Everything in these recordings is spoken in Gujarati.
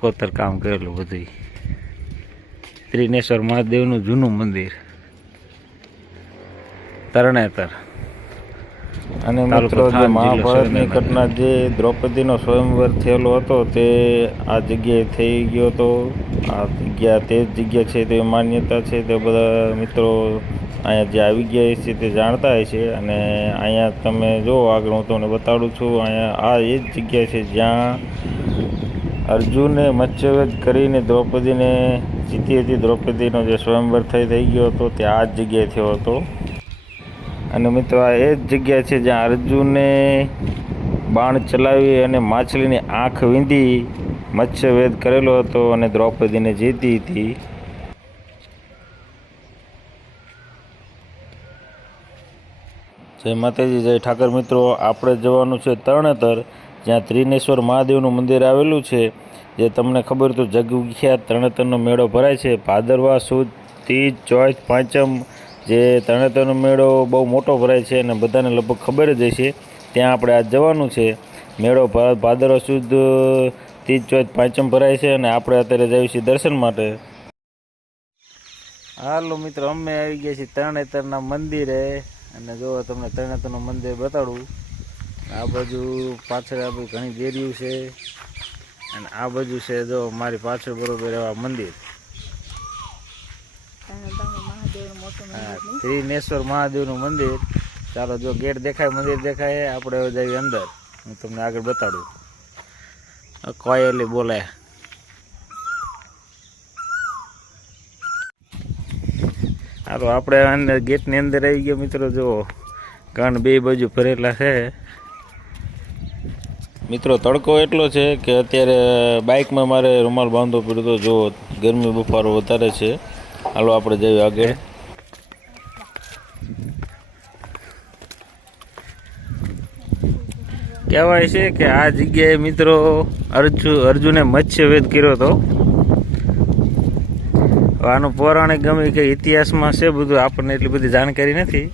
ચમકોતર કામ કરેલું બધું ત્રિનેશ્વર મહાદેવનું જૂનું મંદિર. તરણેતર. અને મિત્રો જે મહાભારતની ઘટના જે દ્રૌપદીનો સ્વયંવર થયેલો હતો તે આ જગ્યાએ થઈ ગયો હતો. આ જગ્યા તે જ જગ્યા છે તે માન્યતા છે. તે બધા મિત્રો અહીંયા જે આવી ગયા છે તે જાણતા હોય છે અને અહીંયા તમે જો આગળ હું તમને બતાડું છું અહીંયા આ એ જ જગ્યા છે જ્યાં અર્જુને મત્સ્યવેદ કરીને દ્રૌપદીને જીતી હતી. દ્રૌપદીનો જે સ્વયંવર થઈ થઈ ગયો હતો, તે આ જ જગ્યાએ થયો હતો. અને મિત્રો, આ એ જ જગ્યા છે જ્યાં અર્જુને બાણ ચલાવી અને માછલીની આંખ વીંધી મત્સ્યવેદ કરેલો હતો અને દ્રૌપદીને જીતી હતી. જય માતાજી, જય ઠાકર મિત્રો. આપણે જવાનું છે તરણેતર. જ્યાં ત્રિનેશ્વર મહાદેવનું મંદિર આવેલું છે, જે તમને ખબર તો જગવિખ્યાત તરણેતરનો મેળો ભરાય છે. ભાદરવા સુદ તીજ ચોથ પાંચમ જે તરણેતરનો મેળો બહુ મોટો ભરાય છે અને બધાને લગભગ ખબર જ હશે, ત્યાં આપણે આજ જવાનું છે. મેળો ભાદરવા સુદ તીજ ચોથ પાંચમ ભરાય છે અને આપણે અત્યારે જઈએ છીએ દર્શન માટે. હાલો મિત્રો, અમે આવી ગયા છીએ તરણેતરના મંદિરે અને જો તમને તરણેતરનું મંદિર બતાડું. આ બાજુ પાછળ આ બાજુ ઘણી દેરીઓ છે. અને આ બાજુ છે જો મારી પાછળ બરોબર એવા મંદિર. ત્રિનેશ્વર મહાદેવનું મંદિર. ચાલો જો ગેટ દેખાય, મંદિર દેખાય, આપણે જઈએ અંદર. હું તમને આગળ બતાડું. કોયલી બોલે. હાલો, આપણે અંદર ગેટની અંદર આવી ગયા મિત્રો, જો. કાન બે બાજુ ભરેલા છે. મિત્રો, તડકો એટલો છે કે અત્યારે બાઇકમાં મારે રૂમાલ બાંધવો પડ્યો તો જો ગરમી બફારો વધારે છે. હાલો, આપણે જઈએ આગળ. કહેવાય છે કે આ જગ્યાએ મિત્રો અર્જુ, અર્જુને મત્સ્યવેદ કર્યો હતો. આનું પૌરાણિક ગમે કે ઇતિહાસમાં છે, બધું આપણને એટલી બધી જાણકારી નથી.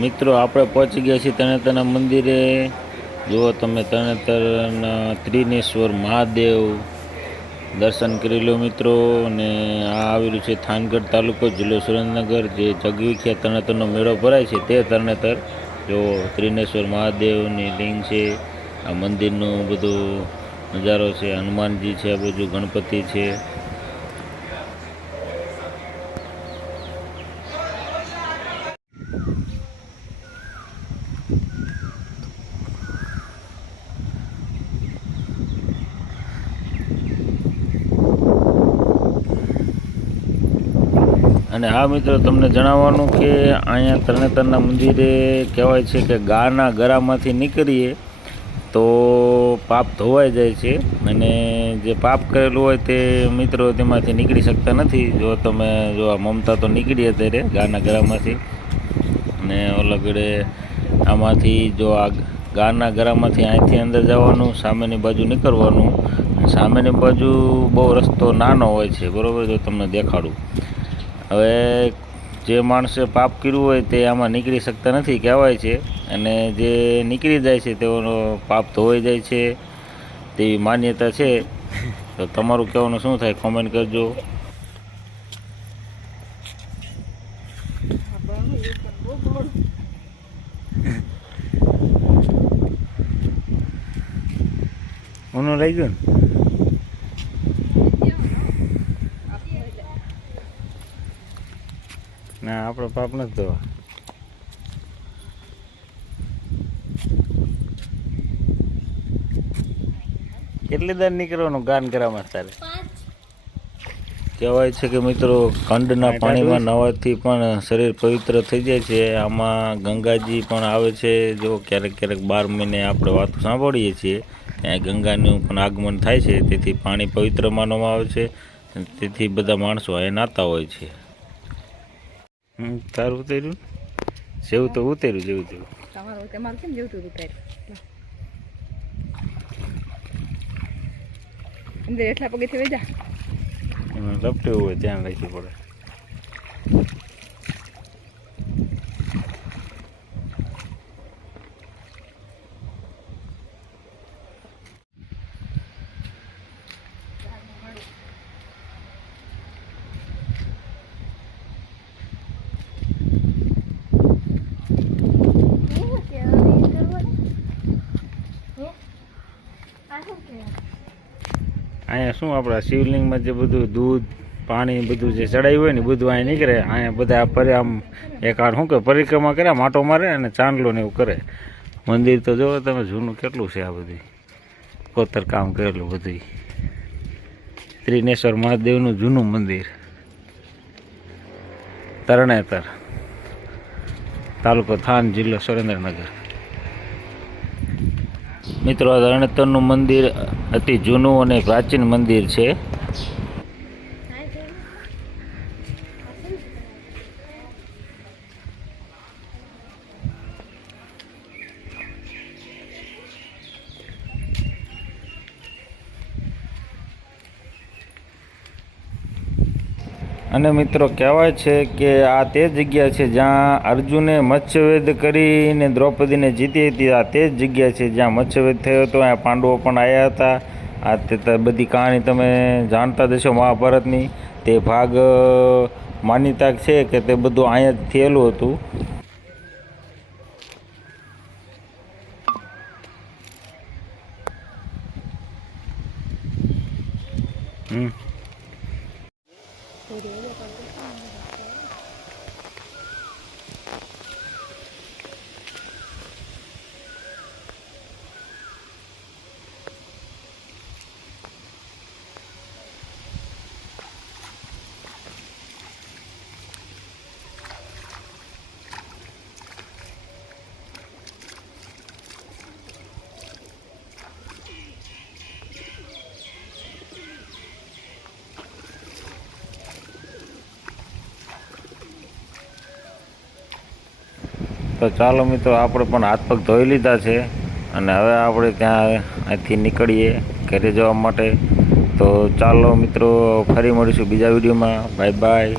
મિત્રો, આપણે પહોંચી ગયા છીએ તરણેતરના મંદિરે. જુઓ તમે તરણેતરના ત્રિનેશ્વર મહાદેવ. દર્શન કરી લો મિત્રો, અને આ આવેલું છે થાનગઢ તાલુકો, જિલ્લો સુરેન્દ્રનગર. જે જગવિખ્યાત તરણેતરનો મેળો ભરાય છે તે તરણેતર જો ત્રિનેશ્વર મહાદેવની લિંગ છે, આ મંદિરનું બધું નજારો છે, હનુમાનજી છે, આ બધું ગણપતિ છે. અને હા મિત્રો, તમને જણાવવાનું કે અહીંયા તરણેતરના મંદિરે કહેવાય છે કે ગાના ગરામાંથી નીકળીએ તો પાપ ધોવાઈ જાય છે અને જે પાપ કરેલું હોય તે મિત્રો તેમાંથી નીકળી શકતા નથી. જો તમે, જો આ મમતા તો નીકળી અત્યારે ગાના ગરામાંથી. અને ઓલગડે આમાંથી જો આ ગાના ગરામાંથી અહીંથી અંદર જવાનું, સામેની બાજુ નીકળવાનું. સામેની બાજુ બહુ રસ્તો નાનો હોય છે, બરાબર? જો તમને દેખાડું. હવે જે માણસે પાપ કર્યું હોય તે આમાં નીકળી શકતા નથી કહેવાય છે. અને જે નીકળી જાય છે તેઓનો પાપ ધોવાઈ જાય છે તેવી માન્યતા છે. તો તમારું કહેવાનું શું થાય? કોમેન્ટ કરજો. ઊનું લઈ ગયું ના પાપ નથી દેવા કેટલી દર નીકળવાનું ગાન કરવામાં તારે? કહેવાય છે કે મિત્રો ખંડના પાણીમાં નવાથી પણ શરીર પવિત્ર થઈ જાય છે. આમાં ગંગાજી પણ આવે છે. જો ક્યારેક ક્યારેક બાર મહિને આપણે વાતો સાંભળીએ છીએ ત્યાં ગંગાનું પણ આગમન થાય છે. તેથી પાણી પવિત્ર માનવામાં આવે છે. તેથી બધા માણસો અહીંયા નાતા હોય છે. હમ, તારું ઉતર્યું? જેવું તો ઉતર્યું જેવું તેવું. તમારું તમારું કેમ જેવું હતું ત્યારે અંદર એટલા પગેથી વહી જા એમાં લપટેવું હોય ધ્યાન રાખવું પડે. અહીંયા શું આપણા શિવલિંગમાં જે બધું દૂધ, પાણી બધું જે ચડાવ્યું હોય ને બધું અહીંયા નીકળે. અહીંયા બધા ફરી આમ એકાળ શું કે પરિક્રમા કરે, માટો મારે અને ચાંદલો ને એવું કરે. મંદિર તો જોવો તમે, જૂનું કેટલું છે આ બધું. કોતર કામ કરેલું બધું ત્રિનેશ્વર મહાદેવનું જૂનું મંદિર. તરણેતર. તાલુકો થાન જિલ્લો સુરેન્દ્રનગર. મિત્રો આ રણતરનું મંદિર અતિ જૂનું અને પ્રાચીન મંદિર છે. અને મિત્રો કહેવાય છે કે આ તે જગ્યા છે જ્યાં અર્જુને મત્સ્યવેદ કરીને દ્રૌપદીને જીતી હતી. આ તે જ જગ્યા છે જ્યાં મત્સ્યવેદ થયો હતો. અહીંયા પાંડવો પણ આવ્યા હતા. આ તે બધી કહાણી તમે જાણતા જ મહાભારતની. તે ભાગ માન્યતા છે કે તે બધું અહીંયા જ થયેલું હતું. હમ. તો ચાલો મિત્રો, આપણે પણ હાથ પગ ધોઈ લીધા છે અને હવે આપણે ત્યાં અહીંથી નીકળીએ ઘરે જવા માટે. તો ચાલો મિત્રો, ફરી મળીશું બીજા વિડીયોમાં. Bye bye.